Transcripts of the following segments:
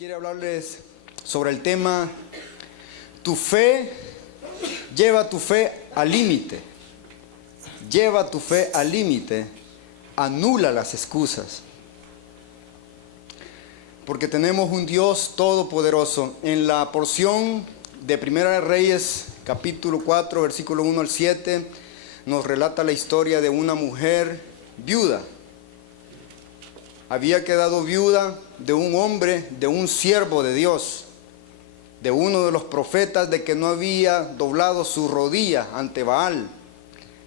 quiere hablarles sobre el tema: tu fe, lleva tu fe al límite. Lleva tu fe al límite, anula las excusas. Porque tenemos un Dios todopoderoso. En la porción de Primera de Reyes, capítulo 4, versículo 1 al 7, nos relata la historia de una mujer viuda. Había quedado viuda de un hombre, de un siervo de Dios, de uno de los profetas, de que no había doblado su rodilla ante Baal,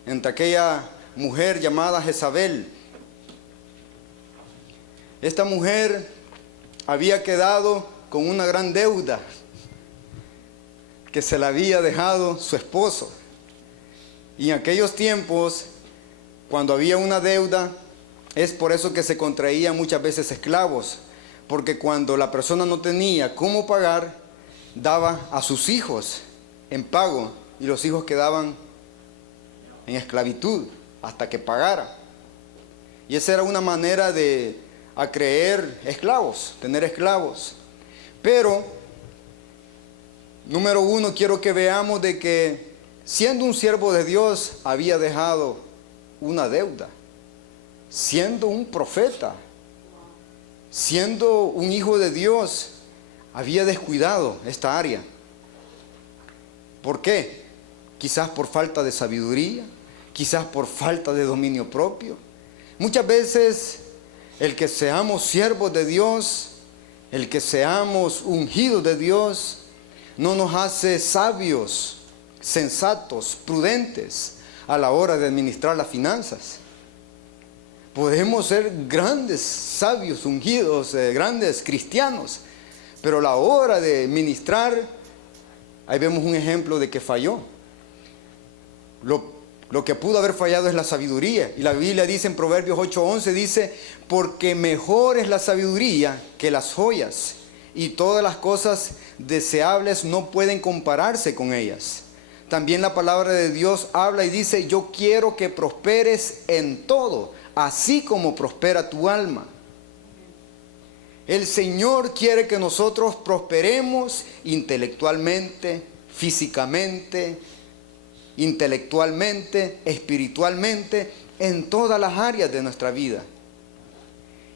entre aquella mujer llamada Jezabel. Esta mujer había quedado con una gran deuda que se la había dejado su esposo. Y en aquellos tiempos, cuando había una deuda, es por eso que se contraían muchas veces esclavos, porque cuando la persona no tenía cómo pagar, daba a sus hijos en pago y los hijos quedaban en esclavitud hasta que pagara. Y esa era una manera de acreer esclavos, tener esclavos. Pero, número uno, quiero que veamos de que siendo un siervo de Dios había dejado una deuda. Siendo un profeta, siendo un hijo de Dios, había descuidado esta área. ¿Por qué? Quizás por falta de sabiduría, quizás por falta de dominio propio. Muchas veces el que seamos siervos de Dios, el que seamos ungidos de Dios, no nos hace sabios, sensatos, prudentes a la hora de administrar las finanzas. Podemos ser grandes sabios, ungidos, grandes cristianos, pero a la hora de ministrar, ahí vemos un ejemplo de que falló. Lo que pudo haber fallado es la sabiduría. Y la Biblia dice en Proverbios 8:11, dice: porque mejor es la sabiduría que las joyas, y todas las cosas deseables no pueden compararse con ellas. También la palabra de Dios habla y dice: yo quiero que prosperes en todo, así como prospera tu alma. El Señor quiere que nosotros prosperemos intelectualmente, físicamente, espiritualmente, en todas las áreas de nuestra vida.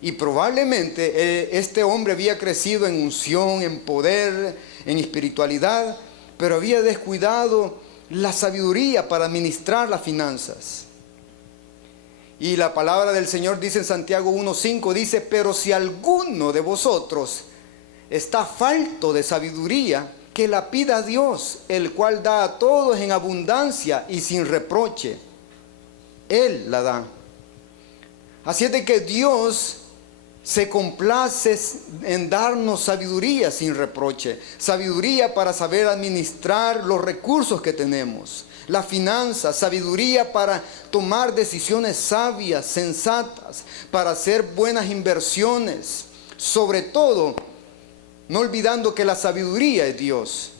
Y probablemente este hombre había crecido en unción, en poder, en espiritualidad, pero había descuidado la sabiduría para administrar las finanzas. Y la palabra del Señor dice en Santiago 1:5, dice: pero si alguno de vosotros está falto de sabiduría, que la pida a Dios, el cual da a todos en abundancia y sin reproche. Él la da. Así es de que Dios se complace en darnos sabiduría sin reproche. Sabiduría para saber administrar los recursos que tenemos. La finanza, sabiduría para tomar decisiones sabias, sensatas, para hacer buenas inversiones. Sobre todo, no olvidando que la sabiduría es Dios.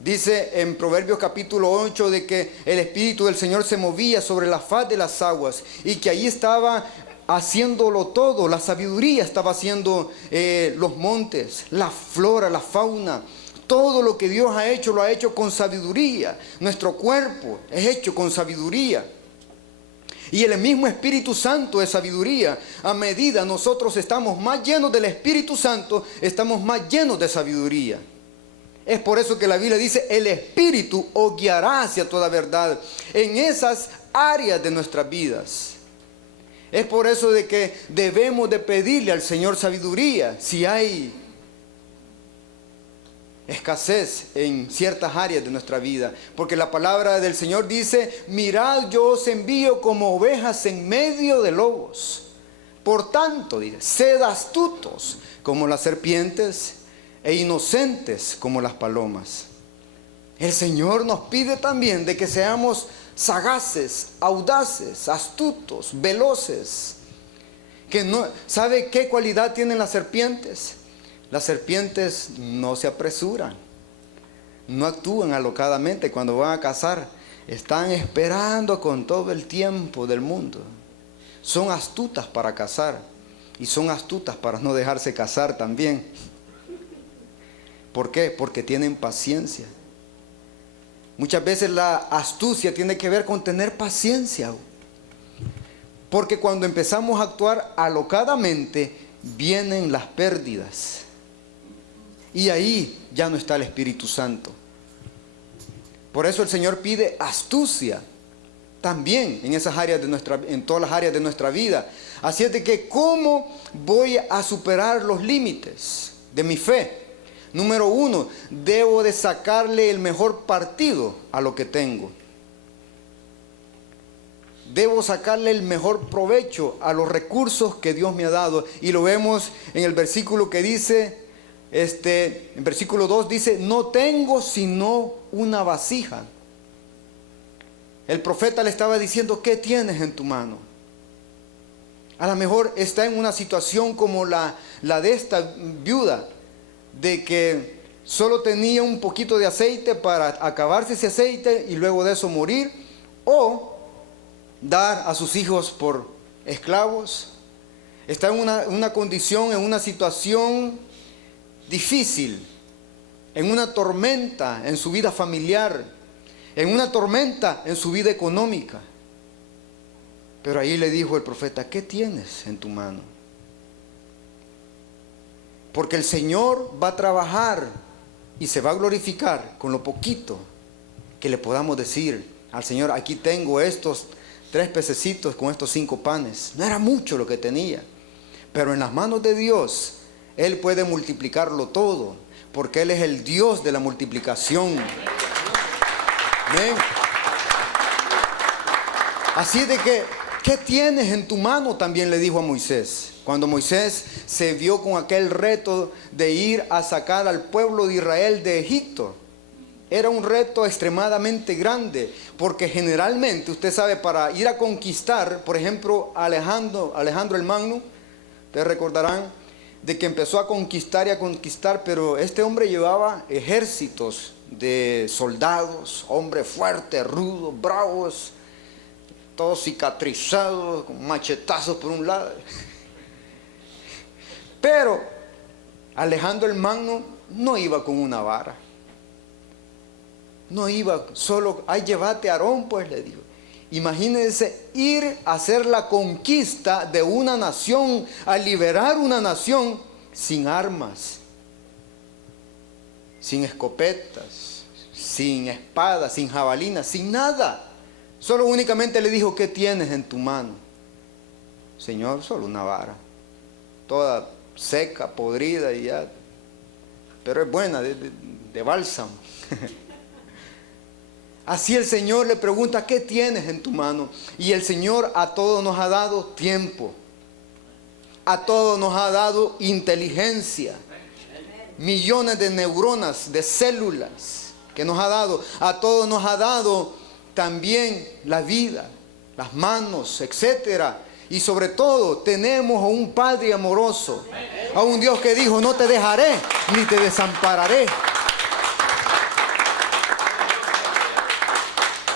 Dice en Proverbios capítulo 8 de que el Espíritu del Señor se movía sobre la faz de las aguas y que allí estaba haciéndolo todo. La sabiduría estaba haciendo los montes, la flora, la fauna. Todo lo que Dios ha hecho, lo ha hecho con sabiduría. Nuestro cuerpo es hecho con sabiduría. Y el mismo Espíritu Santo es sabiduría. A medida nosotros estamos más llenos del Espíritu Santo, estamos más llenos de sabiduría. Es por eso que la Biblia dice: el Espíritu os guiará hacia toda verdad en esas áreas de nuestras vidas. Es por eso de que debemos de pedirle al Señor sabiduría si hay escasez en ciertas áreas de nuestra vida, porque la palabra del Señor dice: mirad, yo os envío como ovejas en medio de lobos. Por tanto, dice, sed astutos como las serpientes e inocentes como las palomas. El Señor nos pide también de que seamos sagaces, audaces, astutos, veloces. Que no, ¿sabe qué cualidad tienen las serpientes? Las serpientes no se apresuran, no actúan alocadamente cuando van a cazar. Están esperando con todo el tiempo del mundo. Son astutas para cazar. Y son astutas para no dejarse casar también. ¿Por qué? Porque tienen paciencia. Muchas veces la astucia tiene que ver con tener paciencia. Porque cuando empezamos a actuar alocadamente, vienen las pérdidas. Y ahí ya no está el Espíritu Santo. Por eso el Señor pide astucia también en esas áreas en todas las áreas de nuestra vida. Así es de que, ¿cómo voy a superar los límites de mi fe? Número 1, debo de sacarle el mejor partido a lo que tengo. Debo sacarle el mejor provecho a los recursos que Dios me ha dado. Y lo vemos en el versículo que dice, en versículo 2 dice, no tengo sino una vasija. El profeta le estaba diciendo, ¿qué tienes en tu mano? A lo mejor está en una situación como la de esta viuda, de que solo tenía un poquito de aceite para acabarse ese aceite y luego de eso morir, o dar a sus hijos por esclavos. Está en una condición, en una situación difícil, en una tormenta en su vida familiar, en una tormenta en su vida económica. Pero ahí le dijo el profeta, ¿qué tienes en tu mano? Porque el Señor va a trabajar y se va a glorificar con lo poquito que le podamos decir al Señor, aquí tengo estos 3 pececitos con estos 5 panes. No era mucho lo que tenía, pero en las manos de Dios, Él puede multiplicarlo todo, porque Él es el Dios de la multiplicación. Amén. Así de que, ¿qué tienes en tu mano? También le dijo a Moisés. Cuando Moisés se vio con aquel reto de ir a sacar al pueblo de Israel de Egipto. Era un reto extremadamente grande, porque generalmente, usted sabe, para ir a conquistar, por ejemplo, Alejandro el Magno, ustedes recordarán, de que empezó a conquistar y a conquistar, pero este hombre llevaba ejércitos de soldados, hombres fuertes, rudos, bravos, todos cicatrizados, con machetazos por un lado. Pero Alejandro el Magno no iba con una vara. No iba solo, ay, llévate a Aarón, pues le dijo. Imagínense ir a hacer la conquista de una nación, a liberar una nación sin armas, sin escopetas, sin espadas, sin jabalinas, sin nada. Solo únicamente le dijo, ¿qué tienes en tu mano? Señor, solo una vara, toda seca, podrida y ya, pero es buena, de bálsamo. Así el Señor le pregunta, ¿qué tienes en tu mano? Y el Señor a todos nos ha dado tiempo, a todos nos ha dado inteligencia, millones de neuronas, de células que nos ha dado, a todos nos ha dado también la vida, las manos, etcétera. Y sobre todo tenemos a un Padre amoroso, a un Dios que dijo, no te dejaré ni te desampararé.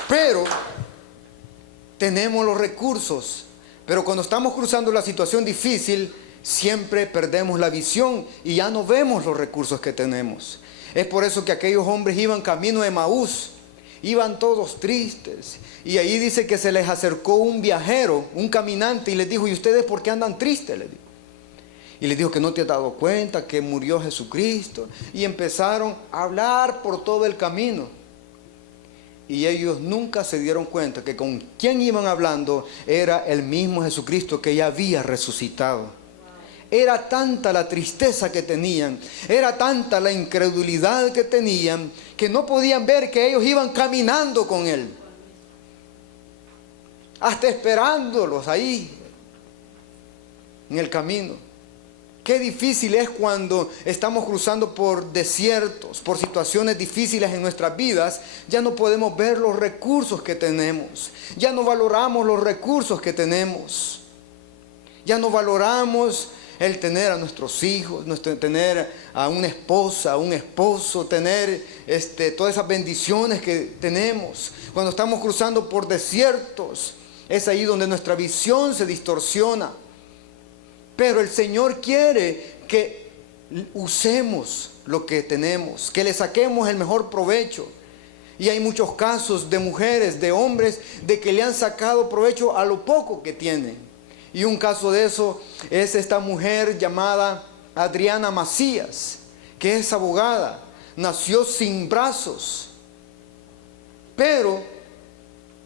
Pero tenemos los recursos, pero cuando estamos cruzando la situación difícil, siempre perdemos la visión y ya no vemos los recursos que tenemos. Es por eso que aquellos hombres iban camino de Emaús, iban todos tristes. Y ahí dice que se les acercó un viajero, un caminante, y les dijo, ¿y ustedes por qué andan tristes? Le dijo. Y les dijo que no te has dado cuenta que murió Jesucristo. Y empezaron a hablar por todo el camino. Y ellos nunca se dieron cuenta que con quien iban hablando era el mismo Jesucristo que ya había resucitado. Era tanta la tristeza que tenían, era tanta la incredulidad que tenían, que no podían ver que ellos iban caminando con Él. Hasta esperándolos ahí, en el camino. Qué difícil es cuando estamos cruzando por desiertos, por situaciones difíciles en nuestras vidas. Ya no podemos ver los recursos que tenemos. Ya no valoramos los recursos que tenemos. Ya no valoramos el tener a nuestros hijos, tener a una esposa, a un esposo, tener todas esas bendiciones que tenemos. Cuando estamos cruzando por desiertos, es ahí donde nuestra visión se distorsiona. Pero el Señor quiere que usemos lo que tenemos, que le saquemos el mejor provecho. Y hay muchos casos de mujeres, de hombres, de que le han sacado provecho a lo poco que tienen. Y un caso de eso es esta mujer llamada Adriana Macías, que es abogada, nació sin brazos, pero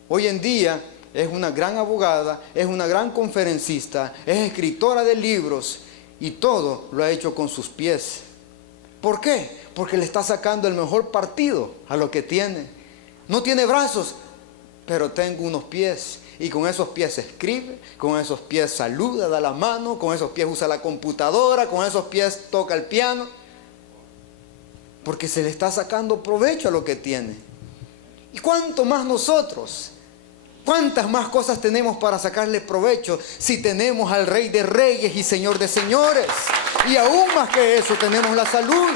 hoy en día es una gran abogada, es una gran conferencista, es escritora de libros y todo lo ha hecho con sus pies. ¿Por qué? Porque le está sacando el mejor partido a lo que tiene. No tiene brazos, pero tengo unos pies. Y con esos pies escribe, con esos pies saluda, da la mano, con esos pies usa la computadora, con esos pies toca el piano. Porque se le está sacando provecho a lo que tiene. ¿Y cuánto más nosotros? ¿Cuántas más cosas tenemos para sacarle provecho si tenemos al Rey de Reyes y Señor de Señores? Y aún más que eso, tenemos la salud.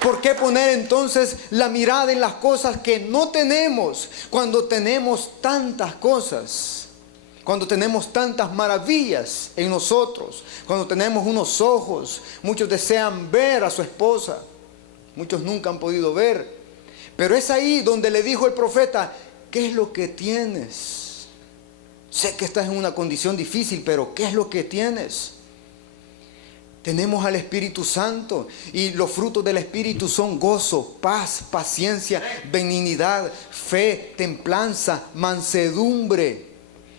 ¿Por qué poner entonces la mirada en las cosas que no tenemos cuando tenemos tantas cosas? Cuando tenemos tantas maravillas en nosotros, cuando tenemos unos ojos, muchos desean ver a su esposa, muchos nunca han podido ver. Pero es ahí donde le dijo el profeta, ¿qué es lo que tienes? Sé que estás en una condición difícil, pero ¿qué es lo que tienes? Tenemos al Espíritu Santo y los frutos del Espíritu son gozo, paz, paciencia, benignidad, fe, templanza, mansedumbre.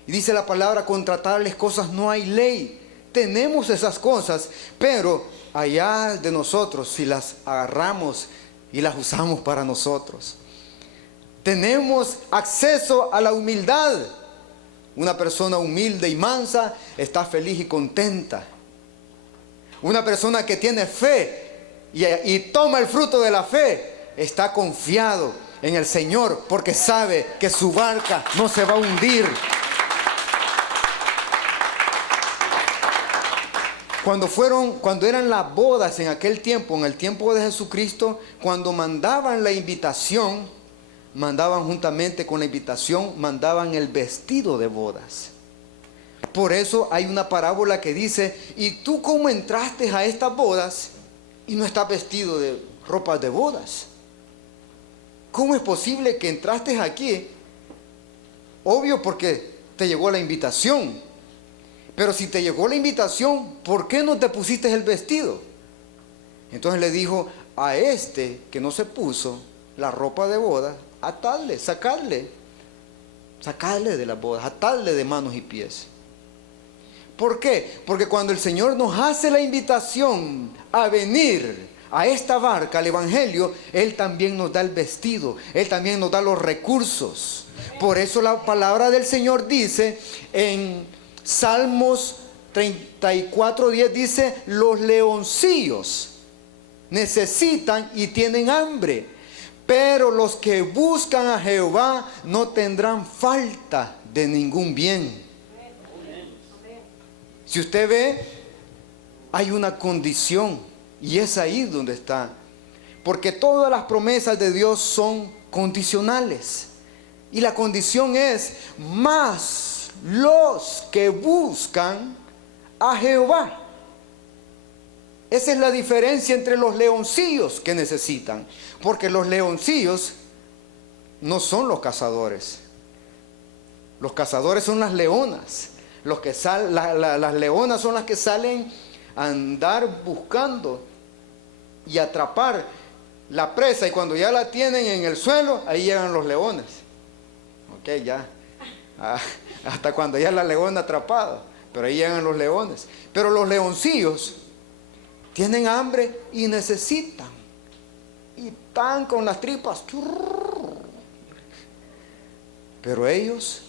Y dice la palabra, contra tales cosas no hay ley. Tenemos esas cosas, pero allá de nosotros si las agarramos y las usamos para nosotros. Tenemos acceso a la humildad. Una persona humilde y mansa está feliz y contenta. Una persona que tiene fe y toma el fruto de la fe está confiado en el Señor porque sabe que su barca no se va a hundir. Cuando eran las bodas en aquel tiempo, en el tiempo de Jesucristo, cuando mandaban la invitación, mandaban juntamente con la invitación, mandaban el vestido de bodas. Por eso hay una parábola que dice, ¿y tú cómo entraste a estas bodas y no estás vestido de ropas de bodas? ¿Cómo es posible que entraste aquí? Obvio porque te llegó la invitación. Pero si te llegó la invitación, ¿por qué no te pusiste el vestido? Entonces le dijo, a este que no se puso la ropa de boda, atadle, sacadle de las bodas, atadle de manos y pies. ¿Por qué? Porque cuando el Señor nos hace la invitación a venir a esta barca, al Evangelio, Él también nos da el vestido, Él también nos da los recursos. Por eso la palabra del Señor dice en Salmos 34:10, dice, los leoncillos necesitan y tienen hambre, pero los que buscan a Jehová no tendrán falta de ningún bien. Si usted ve, hay una condición y es ahí donde está. Porque todas las promesas de Dios son condicionales. Y la condición es, más los que buscan a Jehová. Esa es la diferencia entre los leoncillos que necesitan. Porque los leoncillos no son los cazadores. Los cazadores son las leonas. Las leonas son las que salen a andar buscando y atrapar la presa. Y cuando ya la tienen en el suelo, ahí llegan los leones. Ok, ya. Hasta cuando ya la leona atrapada. Pero ahí llegan los leones. Pero los leoncillos tienen hambre y necesitan. Y están con las tripas. Pero ellos,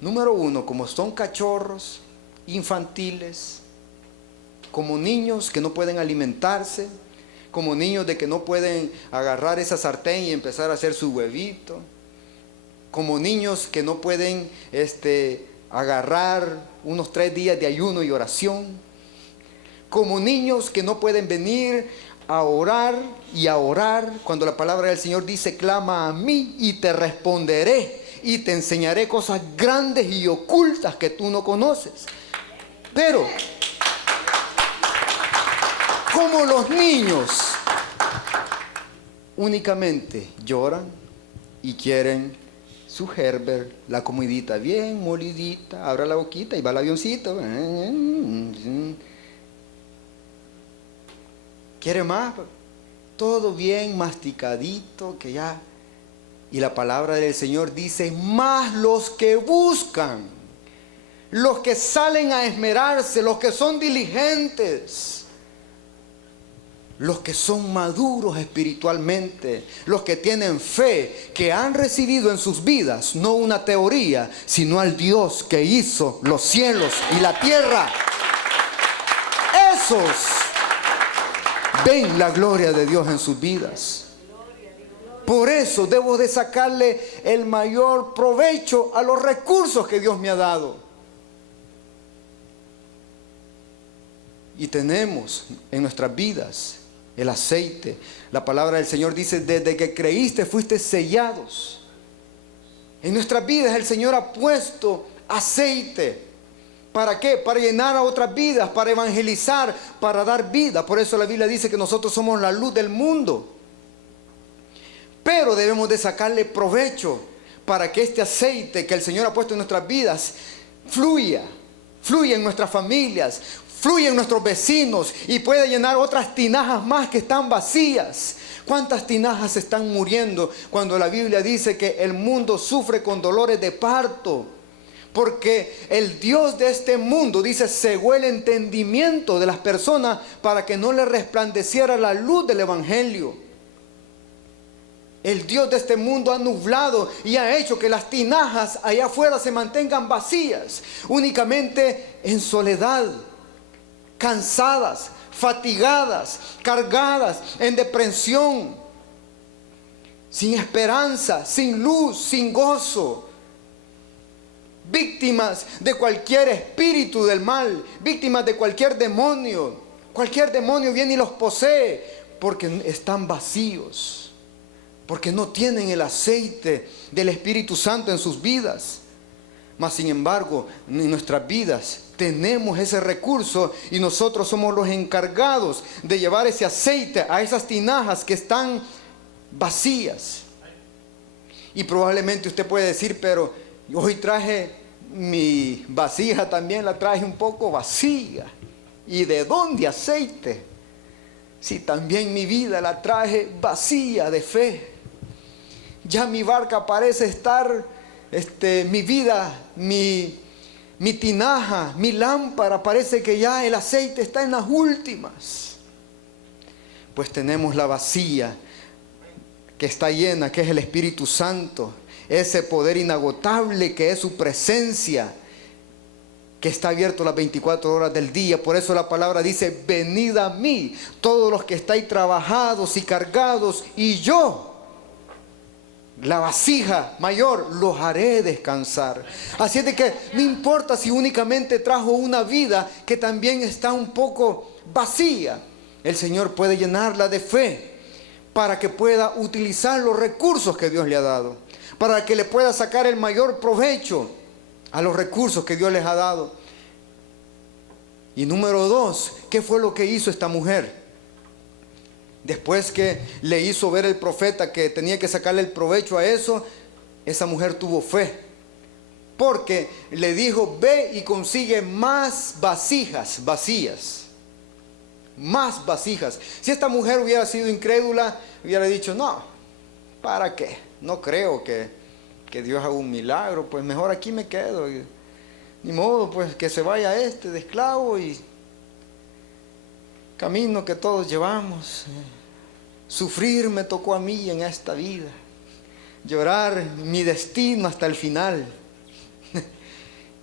número uno, como son cachorros, infantiles, como niños que no pueden alimentarse, como niños de que no pueden agarrar esa sartén y empezar a hacer su huevito, como niños que no pueden agarrar unos 3 días de ayuno y oración, como niños que no pueden venir a orar y a orar cuando la palabra del Señor dice, clama a mí y te responderé y te enseñaré cosas grandes y ocultas que tú no conoces. Pero, como los niños únicamente lloran y quieren su Herbert, la comidita bien molidita, abra la boquita y va el avioncito. Quiere más, todo bien masticadito, que ya. Y la palabra del Señor dice, más los que buscan, los que salen a esmerarse, los que son diligentes, los que son maduros espiritualmente, los que tienen fe, que han recibido en sus vidas no una teoría, sino al Dios que hizo los cielos y la tierra. Esos ven la gloria de Dios en sus vidas. Por eso debo de sacarle el mayor provecho a los recursos que Dios me ha dado. Y tenemos en nuestras vidas el aceite. La palabra del Señor dice, desde que creíste fuiste sellados. En nuestras vidas el Señor ha puesto aceite. ¿Para qué? Para llenar a otras vidas, para evangelizar, para dar vida. Por eso la Biblia dice que nosotros somos la luz del mundo. Pero debemos de sacarle provecho para que este aceite que el Señor ha puesto en nuestras vidas fluya en nuestras familias, fluya en nuestros vecinos y pueda llenar otras tinajas más que están vacías. ¿Cuántas tinajas están muriendo cuando la Biblia dice que el mundo sufre con dolores de parto? Porque el Dios de este mundo, dice, cegó el entendimiento de las personas para que no le resplandeciera la luz del Evangelio. El Dios de este mundo ha nublado y ha hecho que las tinajas allá afuera se mantengan vacías, únicamente en soledad, cansadas, fatigadas, cargadas, en depresión, sin esperanza, sin luz, sin gozo, víctimas de cualquier espíritu del mal, víctimas de cualquier demonio. Cualquier demonio viene y los posee porque están vacíos, porque no tienen el aceite del Espíritu Santo en sus vidas. Mas sin embargo, en nuestras vidas tenemos ese recurso y nosotros somos los encargados de llevar ese aceite a esas tinajas que están vacías. Y probablemente usted puede decir, pero hoy traje mi vasija, también la traje un poco vacía. ¿Y de dónde aceite? Si también mi vida la traje vacía de fe. Ya mi barca parece estar, mi vida, mi tinaja, mi lámpara, parece que ya el aceite está en las últimas. Pues tenemos la vacía que está llena, que es el Espíritu Santo, ese poder inagotable que es su presencia, que está abierto las 24 horas del día. Por eso la palabra dice, venid a mí, todos los que estáis trabajados y cargados, y yo, la vasija mayor, los haré descansar. Así es de que no importa si únicamente trajo una vida que también está un poco vacía, el Señor puede llenarla de fe para que pueda utilizar los recursos que Dios le ha dado, para que le pueda sacar el mayor provecho a los recursos que Dios les ha dado. Y número 2, ¿qué fue lo que hizo esta mujer? Después que le hizo ver el profeta que tenía que sacarle el provecho a eso, esa mujer tuvo fe. Porque le dijo, ve y consigue más vasijas vacías. Más vasijas. Si esta mujer hubiera sido incrédula, hubiera dicho, no, ¿para qué? No creo que Dios haga un milagro, pues mejor aquí me quedo. Ni modo, pues que se vaya de esclavo y camino que todos llevamos. Sufrir me tocó a mí en esta vida. Llorar mi destino hasta el final.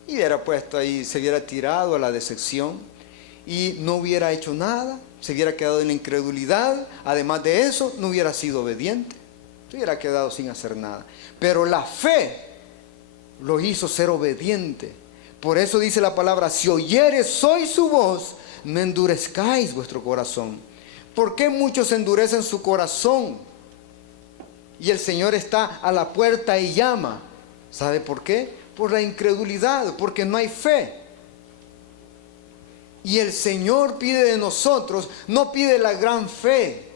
Y hubiera puesto ahí, se hubiera tirado a la decepción y no hubiera hecho nada, se hubiera quedado en la incredulidad. Además de eso, no hubiera sido obediente, se hubiera quedado sin hacer nada. Pero la fe lo hizo ser obediente. Por eso dice la palabra, si oyeres hoy su voz, no endurezcáis vuestro corazón. ¿Por qué muchos endurecen su corazón? Y el Señor está a la puerta y llama. ¿Sabe por qué? Por la incredulidad, porque no hay fe. Y el Señor pide de nosotros, no pide la gran fe.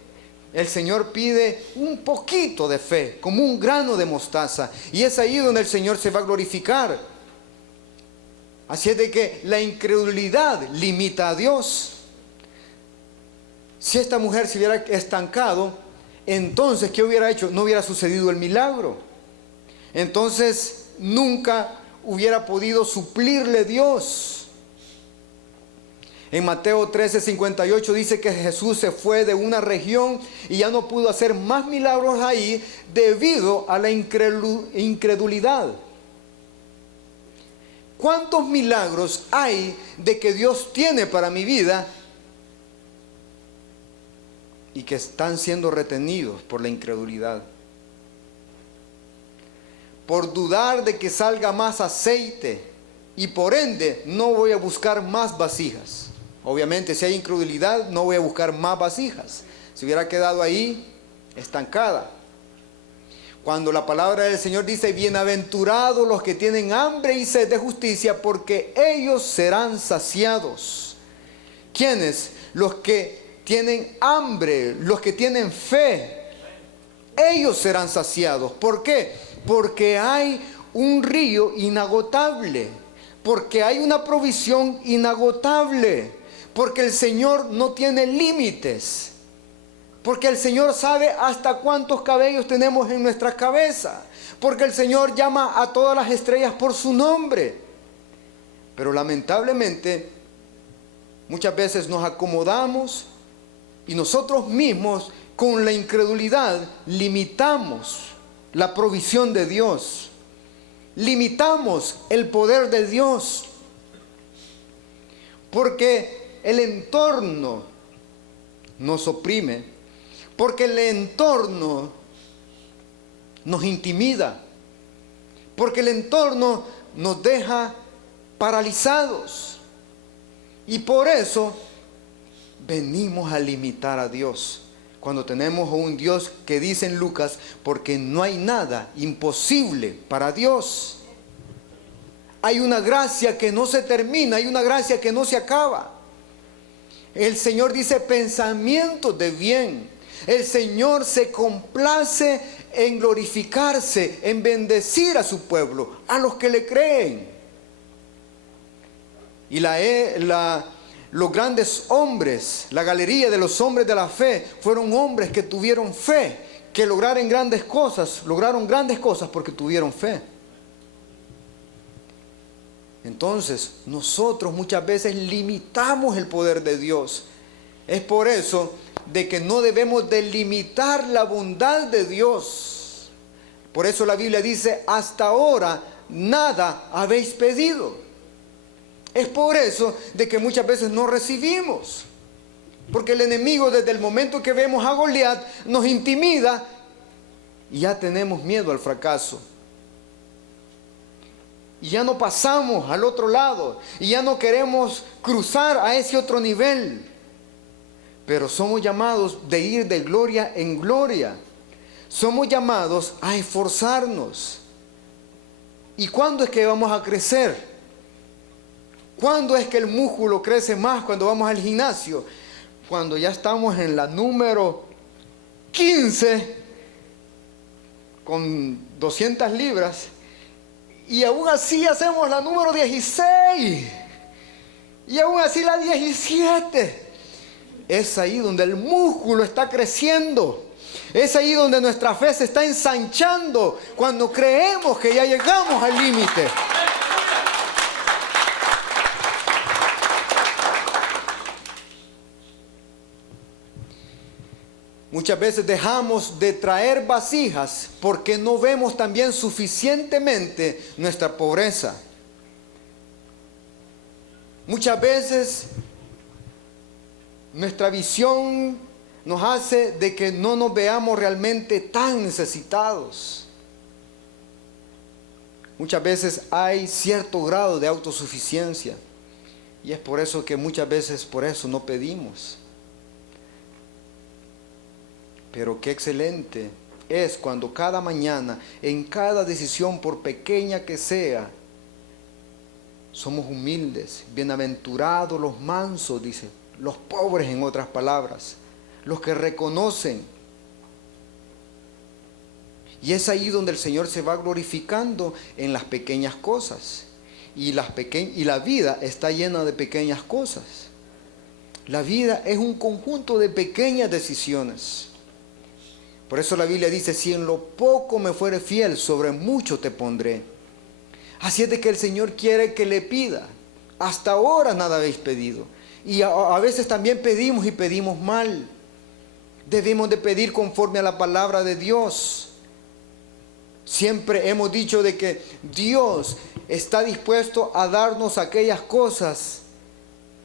El Señor pide un poquito de fe, como un grano de mostaza. Y es ahí donde el Señor se va a glorificar. Así es de que la incredulidad limita a Dios. Si esta mujer se hubiera estancado, entonces, ¿qué hubiera hecho? No hubiera sucedido el milagro. Entonces, nunca hubiera podido suplirle Dios. En Mateo 13:58 dice que Jesús se fue de una región y ya no pudo hacer más milagros ahí debido a la incredulidad. ¿Cuántos milagros hay de que Dios tiene para mi vida y que están siendo retenidos por la incredulidad? Por dudar de que salga más aceite, y por ende no voy a buscar más vasijas. Obviamente, si hay incredulidad, no voy a buscar más vasijas. Se hubiera quedado ahí estancada. Cuando la palabra del Señor dice: bienaventurados los que tienen hambre y sed de justicia, porque ellos serán saciados. ¿Quiénes? Los que tienen hambre, los que tienen fe. Ellos serán saciados. ¿Por qué? Porque hay un río inagotable. Porque hay una provisión inagotable. Porque el Señor no tiene límites. Porque el Señor sabe hasta cuántos cabellos tenemos en nuestra cabeza. Porque el Señor llama a todas las estrellas por su nombre. Pero lamentablemente, muchas veces nos acomodamos y nosotros mismos, con la incredulidad, limitamos la provisión de Dios. Limitamos el poder de Dios. Porque el entorno nos oprime, porque el entorno nos intimida, porque el entorno nos deja paralizados. Y por eso venimos a limitar a Dios. Cuando tenemos a un Dios que dice en Lucas: porque no hay nada imposible para Dios. Hay una gracia que no se termina, hay una gracia que no se acaba. El Señor dice pensamientos de bien. El Señor se complace en glorificarse, en bendecir a su pueblo, a los que le creen. Y los grandes hombres, la galería de los hombres de la fe, fueron hombres que tuvieron fe, que lograron grandes cosas porque tuvieron fe. Entonces, nosotros muchas veces limitamos el poder de Dios. Es por eso de que no debemos delimitar la bondad de Dios. Por eso la Biblia dice: hasta ahora nada habéis pedido. Es por eso de que muchas veces no recibimos. Porque el enemigo, desde el momento que vemos a Goliat, nos intimida y ya tenemos miedo al fracaso. Y ya no pasamos al otro lado. Y ya no queremos cruzar a ese otro nivel. Pero somos llamados de ir de gloria en gloria. Somos llamados a esforzarnos. ¿Y cuándo es que vamos a crecer? ¿Cuándo es que el músculo crece más cuando vamos al gimnasio? Cuando ya estamos en la número 15 con 200 libras. Y aún así hacemos la número 16. Y aún así la 17. Es ahí donde el músculo está creciendo. Es ahí donde nuestra fe se está ensanchando. Cuando creemos que ya llegamos al límite. Muchas veces dejamos de traer vasijas porque no vemos también suficientemente nuestra pobreza. Muchas veces nuestra visión nos hace de que no nos veamos realmente tan necesitados. Muchas veces hay cierto grado de autosuficiencia y es por eso que muchas veces por eso no pedimos. Pero qué excelente es cuando cada mañana, en cada decisión, por pequeña que sea, somos humildes. Bienaventurados los mansos, dice, los pobres en otras palabras, los que reconocen. Y es ahí donde el Señor se va glorificando en las pequeñas cosas. Y la vida está llena de pequeñas cosas. La vida es un conjunto de pequeñas decisiones. Por eso la Biblia dice, si en lo poco me fuere fiel, sobre mucho te pondré. Así es de que el Señor quiere que le pida. Hasta ahora nada habéis pedido. Y a veces también pedimos y pedimos mal. Debemos de pedir conforme a la palabra de Dios. Siempre hemos dicho de que Dios está dispuesto a darnos aquellas cosas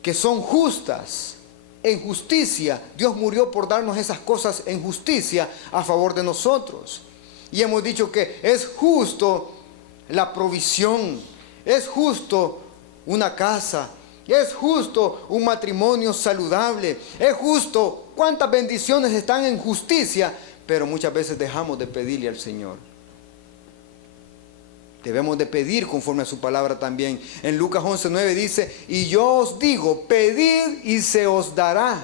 que son justas, en justicia. Dios murió por darnos esas cosas en justicia a favor de nosotros. Y hemos dicho que es justo la provisión, es justo una casa, es justo un matrimonio saludable, es justo cuántas bendiciones están en justicia, pero muchas veces dejamos de pedirle al Señor. Debemos de pedir conforme a su palabra también. En Lucas 11:9 dice, y yo os digo, pedid y se os dará,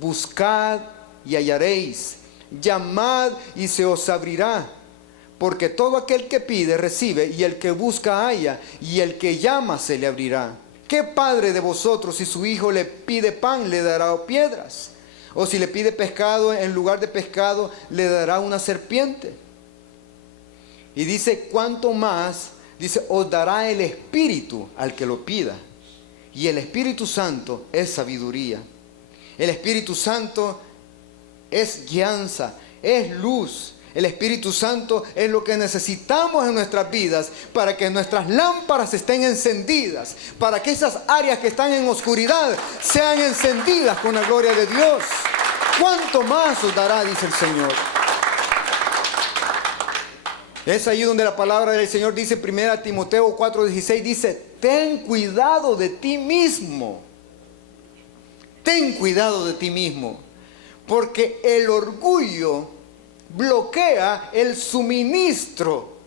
buscad y hallaréis, llamad y se os abrirá, porque todo aquel que pide recibe, y el que busca halla, y el que llama se le abrirá. ¿Qué padre de vosotros, si su hijo le pide pan, le dará piedras? O si le pide pescado, en lugar de pescado, le dará una serpiente? Y dice, cuánto más, dice, os dará el Espíritu al que lo pida. Y el Espíritu Santo es sabiduría. El Espíritu Santo es guianza, es luz. El Espíritu Santo es lo que necesitamos en nuestras vidas para que nuestras lámparas estén encendidas, para que esas áreas que están en oscuridad sean encendidas con la gloria de Dios. ¿Cuánto más os dará?, dice el Señor. Es ahí donde la palabra del Señor dice, 1 Timoteo 4:16, dice, ten cuidado de ti mismo. Ten cuidado de ti mismo, porque el orgullo bloquea el suministro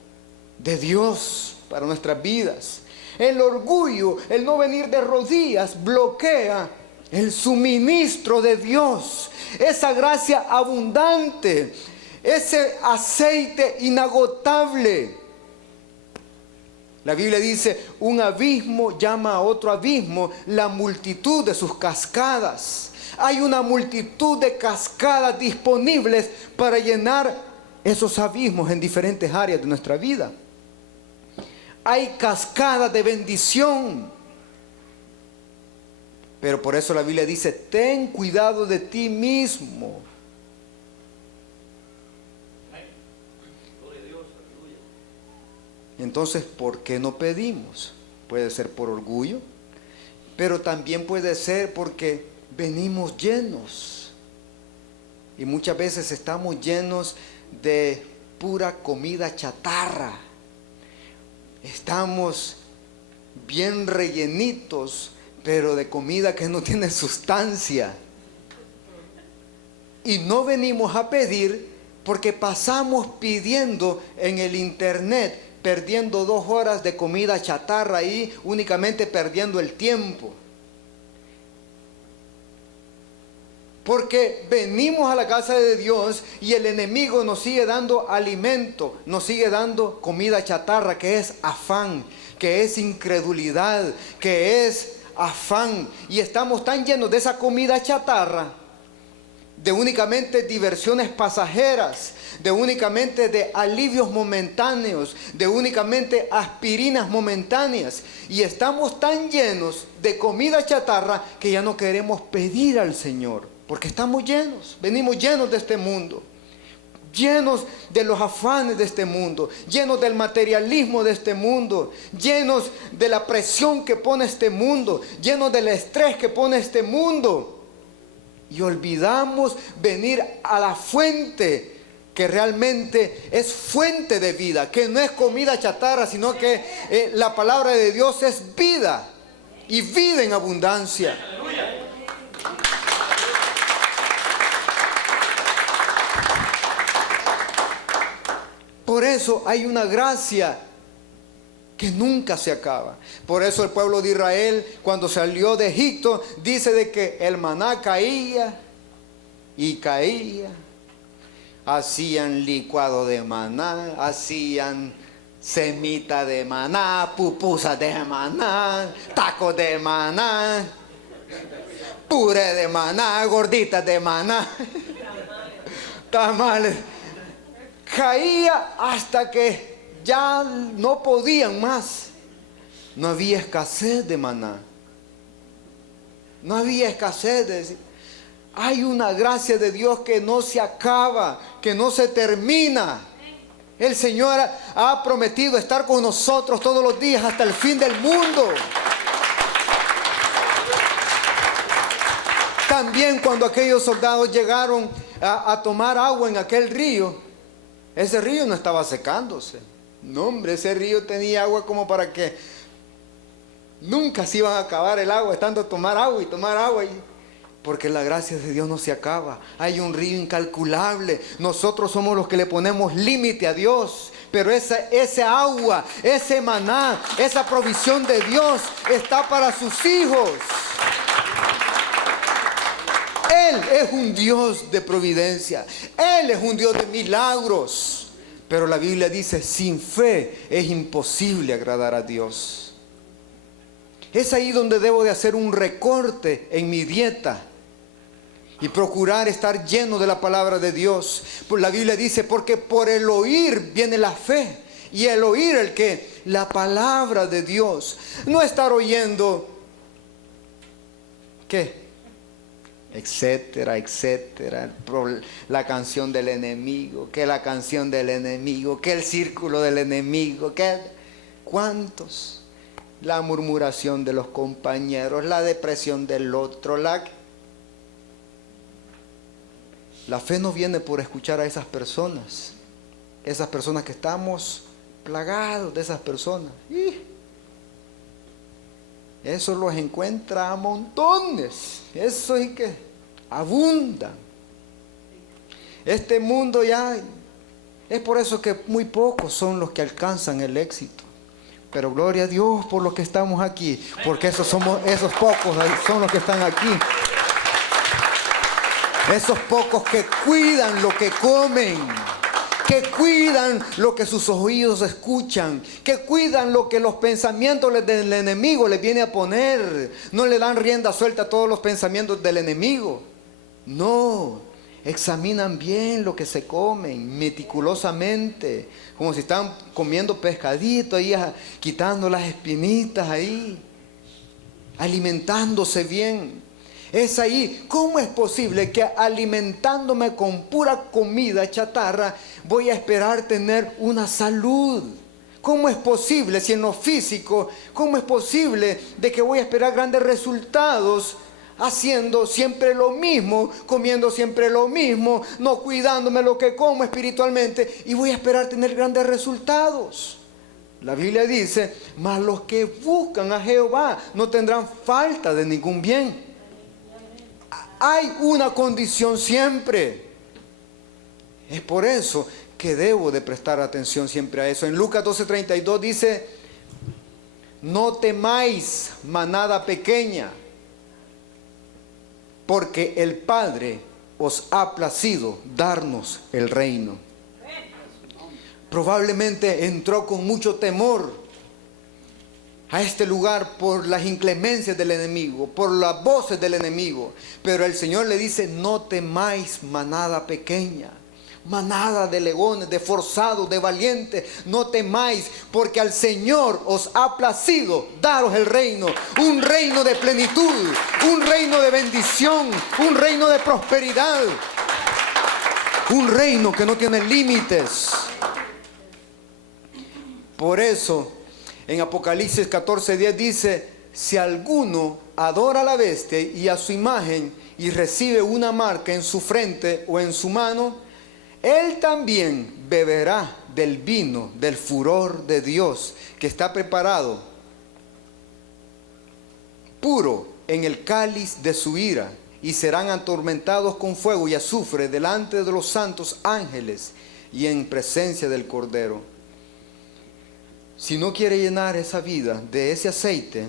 de Dios para nuestras vidas. El orgullo, el no venir de rodillas, bloquea el suministro de Dios, esa gracia abundante, ese aceite inagotable. La Biblia dice, un abismo llama a otro abismo la multitud de sus cascadas. Hay una multitud de cascadas disponibles para llenar esos abismos en diferentes áreas de nuestra vida. Hay cascadas de bendición. Pero por eso la Biblia dice, ten cuidado de ti mismo. Entonces, ¿por qué no pedimos? Puede ser por orgullo, pero también puede ser porque venimos llenos. Y muchas veces estamos llenos de pura comida chatarra. Estamos bien rellenitos, pero de comida que no tiene sustancia. Y no venimos a pedir porque pasamos pidiendo en el internet, perdiendo 2 horas de comida chatarra ahí, únicamente perdiendo el tiempo. Porque venimos a la casa de Dios y el enemigo nos sigue dando alimento, nos sigue dando comida chatarra, que es afán, que es incredulidad, que es afán. Y estamos tan llenos de esa comida chatarra, de únicamente diversiones pasajeras, de únicamente de alivios momentáneos, de únicamente aspirinas momentáneas. Y estamos tan llenos de comida chatarra que ya no queremos pedir al Señor, porque estamos llenos, venimos llenos de este mundo, llenos de los afanes de este mundo, llenos del materialismo de este mundo, llenos de la presión que pone este mundo, llenos del estrés que pone este mundo. Y olvidamos venir a la fuente que realmente es fuente de vida, que no es comida chatarra, sino que la palabra de Dios es vida, y vida en abundancia. Por eso hay una gracia que nunca se acaba. Por eso el pueblo de Israel, cuando salió de Egipto, dice de que el maná caía y caía. Hacían licuado de maná, hacían semita de maná, pupusa de maná, taco de maná, puré de maná, gorditas de maná, tamales. Caía hasta que ya no podían más. No había escasez de maná. No había escasez de decir. Hay una gracia de Dios que no se acaba, que no se termina. El Señor ha prometido estar con nosotros todos los días hasta el fin del mundo. También cuando aquellos soldados llegaron a tomar agua en aquel río, ese río no estaba secándose. No, hombre, ese río tenía agua como para que nunca se iban a acabar el agua, estando a tomar agua y tomar agua. Porque la gracia de Dios no se acaba. Hay un río incalculable. Nosotros somos los que le ponemos límite a Dios. Pero ese agua, ese maná, esa provisión de Dios está para sus hijos. Él es un Dios de providencia. Él es un Dios de milagros. Pero la Biblia dice, sin fe es imposible agradar a Dios. Es ahí donde debo de hacer un recorte en mi dieta y procurar estar lleno de la palabra de Dios. Pues la Biblia dice, porque por el oír viene la fe. Y el oír el que la palabra de Dios. No estar oyendo, ¿qué? Etcétera, etcétera. La canción del enemigo, que la canción del enemigo, que el círculo del enemigo, que ¿cuántos? La murmuración de los compañeros, la depresión del otro, la fe no viene por escuchar a esas personas que estamos plagados de esas personas. Eso los encuentra a montones, eso es que abundan. Este mundo ya, es por eso que muy pocos son los que alcanzan el éxito. Pero gloria a Dios por los que estamos aquí, porque esos pocos son los que están aquí. Esos pocos que cuidan lo que comen, que cuidan lo que sus oídos escuchan, que cuidan lo que los pensamientos del enemigo les viene a poner. No le dan rienda suelta a todos los pensamientos del enemigo. No, examinan bien lo que se comen, meticulosamente, como si están comiendo pescadito ahí, quitando las espinitas ahí, alimentándose bien. Es ahí, ¿cómo es posible que alimentándome con pura comida chatarra voy a esperar tener una salud? ¿Cómo es posible, si en lo físico, cómo es posible de que voy a esperar grandes resultados haciendo siempre lo mismo, comiendo siempre lo mismo, no cuidándome lo que como espiritualmente, y voy a esperar tener grandes resultados? La Biblia dice, mas los que buscan a Jehová no tendrán falta de ningún bien. Hay una condición siempre. Es por eso que debo de prestar atención siempre a eso. En Lucas 12:32 dice, no temáis, manada pequeña, porque el Padre os ha placido darnos el reino. Probablemente entró con mucho temor a este lugar por las inclemencias del enemigo, por las voces del enemigo. Pero el Señor le dice, no temáis, manada pequeña, manada de leones, de forzados, de valientes, no temáis, porque al Señor os ha placido daros el reino, un reino de plenitud, un reino de bendición, un reino de prosperidad, un reino que no tiene límites. Por eso, en Apocalipsis 14:10 dice, si alguno adora a la bestia y a su imagen y recibe una marca en su frente o en su mano, él también beberá del vino del furor de Dios que está preparado puro en el cáliz de su ira, y serán atormentados con fuego y azufre delante de los santos ángeles y en presencia del Cordero. si no quiere llenar esa vida de ese aceite,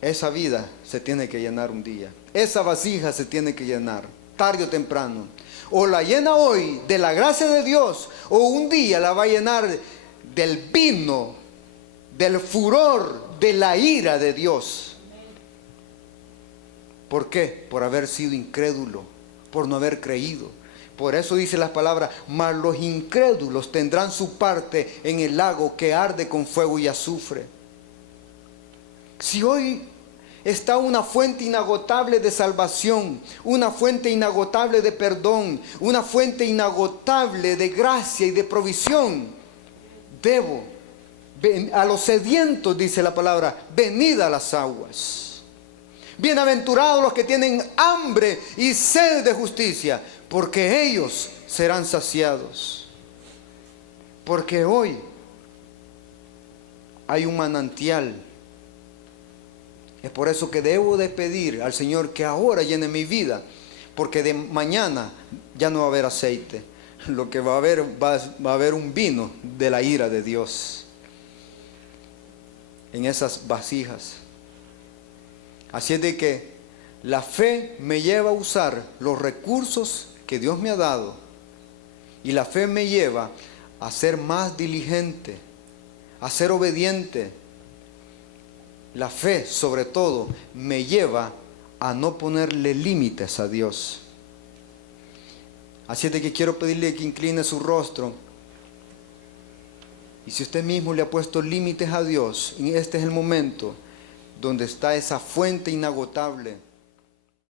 esa vida se tiene que llenar un día. Esa vasija se tiene que llenar, tarde o temprano. O la llena hoy de la gracia de Dios, o un día la va a llenar del vino, del furor, de la ira de Dios. ¿Por qué? Por haber sido incrédulo, por no haber creído. Por eso dice las palabras: mas los incrédulos tendrán su parte en el lago que arde con fuego y azufre. Si hoy está una fuente inagotable de salvación, una fuente inagotable de perdón, una fuente inagotable de gracia y de provisión, debo, a los sedientos, dice la palabra, venid a las aguas. Bienaventurados los que tienen hambre y sed de justicia, porque ellos serán saciados. Porque hoy hay un manantial. Es por eso que debo de pedir al Señor que ahora llene mi vida, porque de mañana ya no va a haber aceite. Lo que va a haber, va a haber un vino de la ira de Dios en esas vasijas. Así es de que la fe me lleva a usar los recursos que Dios me ha dado, y la fe me lleva a ser más diligente, a ser obediente. La fe, sobre todo, me lleva a no ponerle límites a Dios. Así es de que quiero pedirle que incline su rostro. Y si usted mismo le ha puesto límites a Dios, este es el momento donde está esa fuente inagotable